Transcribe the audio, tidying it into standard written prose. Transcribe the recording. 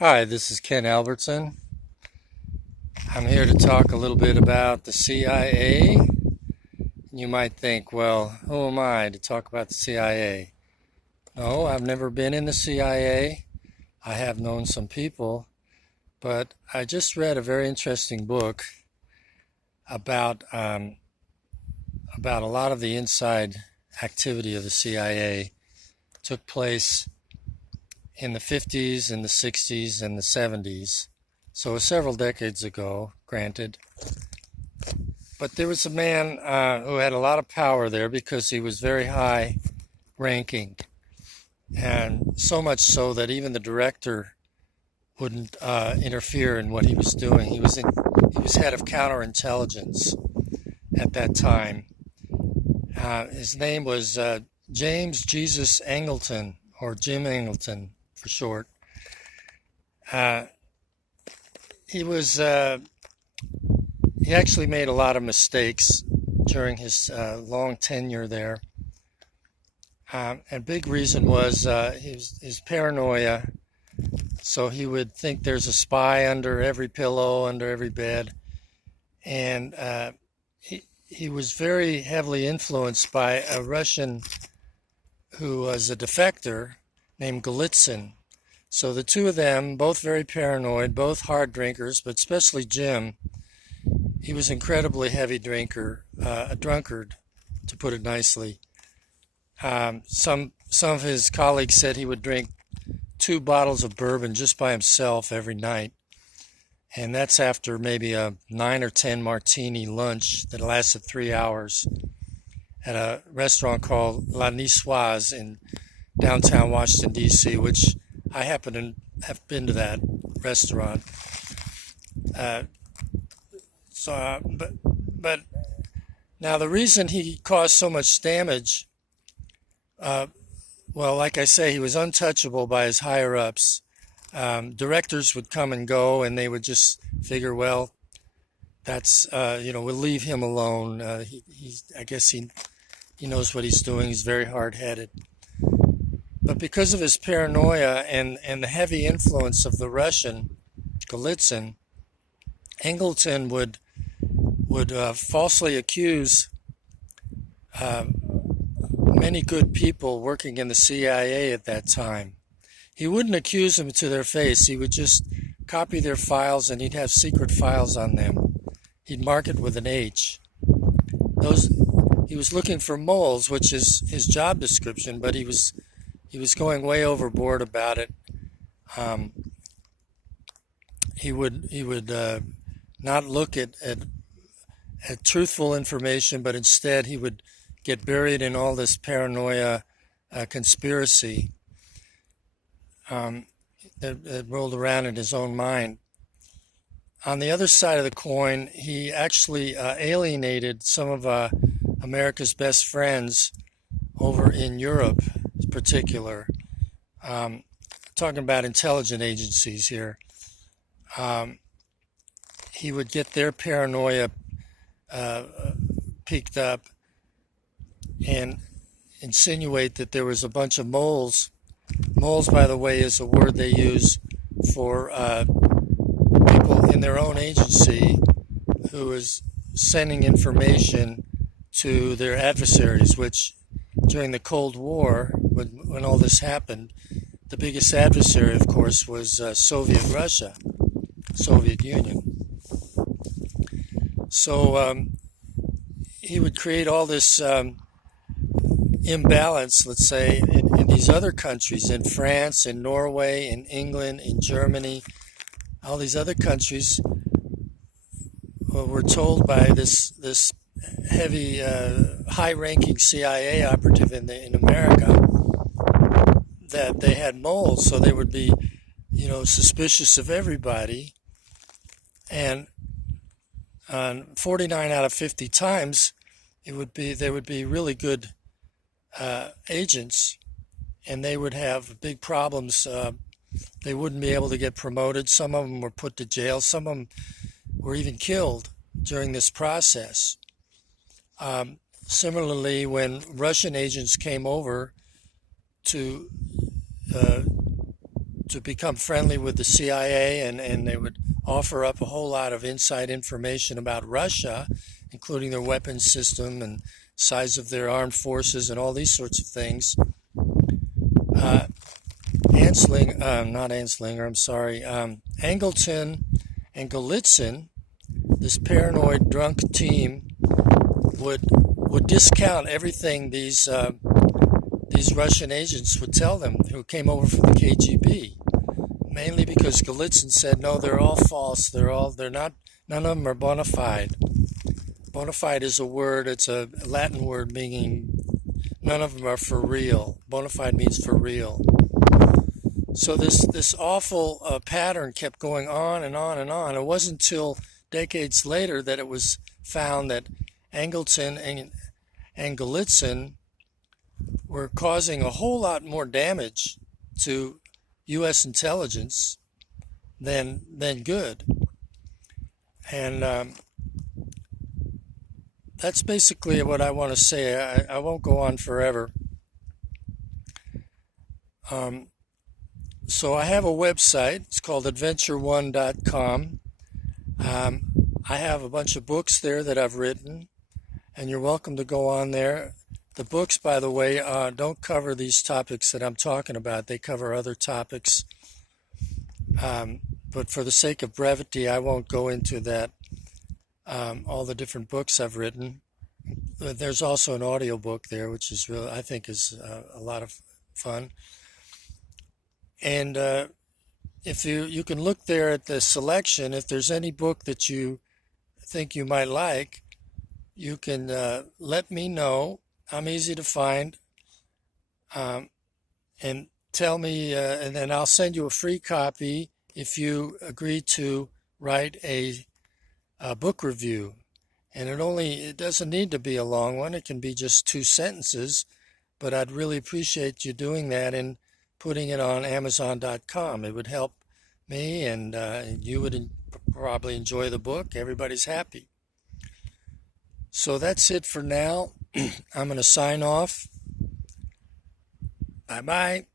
Hi, this is Ken Albertson. I'm here to talk a little bit about the CIA. You might think, well, who am I to talk about the CIA? No, I've never been in the CIA. I have known some people, but I just read a very interesting book about about a lot of the inside activity of the CIA. It took place in the 50s and the 60s and the 70s. So several decades ago, granted. But there was a man who had a lot of power there because he was very high ranking. And so much so that even the director wouldn't interfere in what he was doing. He was head of counterintelligence at that time. His name was James Jesus Angleton, or Jim Angleton for short. He actually made a lot of mistakes during his long tenure there. And big reason was his paranoia. So he would think there's a spy under every pillow, under every bed. And he was very heavily influenced by a Russian who was a defector named Golitsin. So the two of them, both very paranoid, both hard drinkers, but especially Jim, he was an incredibly heavy drinker, a drunkard, to put it nicely. Some of his colleagues said he would drink 2 bottles of bourbon just by himself every night. And that's after maybe a 9 or 10 martini lunch that lasted 3 hours at a restaurant called La Niçoise in downtown Washington, D.C., which I happen to have been to that restaurant. But now the reason he caused so much damage, well, like I say, he was untouchable by his higher ups. Directors would come and go, and they would just figure, well, that's we'll leave him alone. I guess he knows what he's doing. He's very hard-headed. But because of his paranoia and the heavy influence of the Russian Golitsin, Angleton would falsely accuse many good people working in the CIA at that time. He wouldn't accuse them to their face. He would just copy their files, and he'd have secret files on them. He'd mark it with an H. He was looking for moles, which is his job description, but he was going way overboard about it. He would not look at truthful information, but instead he would get buried in all this paranoia conspiracy that rolled around in his own mind. On the other side of the coin, he actually alienated some of America's best friends over in Europe, in particular. Talking about intelligence agencies here. He would get their paranoia peaked up and insinuate that there was a bunch of moles. Moles, by the way, is a word they use for people in their own agency who is sending information to their adversaries, which during the Cold War, when all this happened, the biggest adversary, of course, was Soviet Russia, Soviet Union. So he would create all this imbalance, let's say, in these other countries, in France, in Norway, in England, in Germany, all these other countries. Well, we're told by this heavy, high-ranking CIA operative in America that they had moles, so they would be, suspicious of everybody. And 49 out of 50 times, they would be really good agents, and they would have big problems. They wouldn't be able to get promoted. Some of them were put to jail. Some of them were even killed during this process. Similarly, when Russian agents came over to to become friendly with the CIA, and they would offer up a whole lot of inside information about Russia, including their weapons system and size of their armed forces and all these sorts of things. Angleton and Golitsin, this paranoid drunk team, would discount everything these Russian agents would tell them who came over from the KGB, mainly because Golitsin said, no, they're all false. They're not. None of them are bona fide. Bona fide is a word. It's a Latin word meaning none of them are for real. Bona fide means for real. So this awful pattern kept going on and on and on. It wasn't until decades later that it was found that Angleton and Golitsin were causing a whole lot more damage to U.S. intelligence than good. And that's basically what I want to say. I won't go on forever. So I have a website. It's called adventure1.com. I have a bunch of books there that I've written, and you're welcome to go on there. The books, by the way, don't cover these topics that I'm talking about. They cover other topics. But for the sake of brevity, I won't go into that, all the different books I've written. There's also an audio book there, which is really, I think, is a lot of fun. And if you can look there at the selection, if there's any book that you think you might like, you can let me know. I'm easy to find, and tell me, and then I'll send you a free copy if you agree to write a book review. And it doesn't need to be a long one. It can be just 2 sentences, but I'd really appreciate you doing that and putting it on Amazon.com. It would help me, and you would probably enjoy the book. Everybody's happy. So that's it for now. I'm going to sign off. Bye-bye.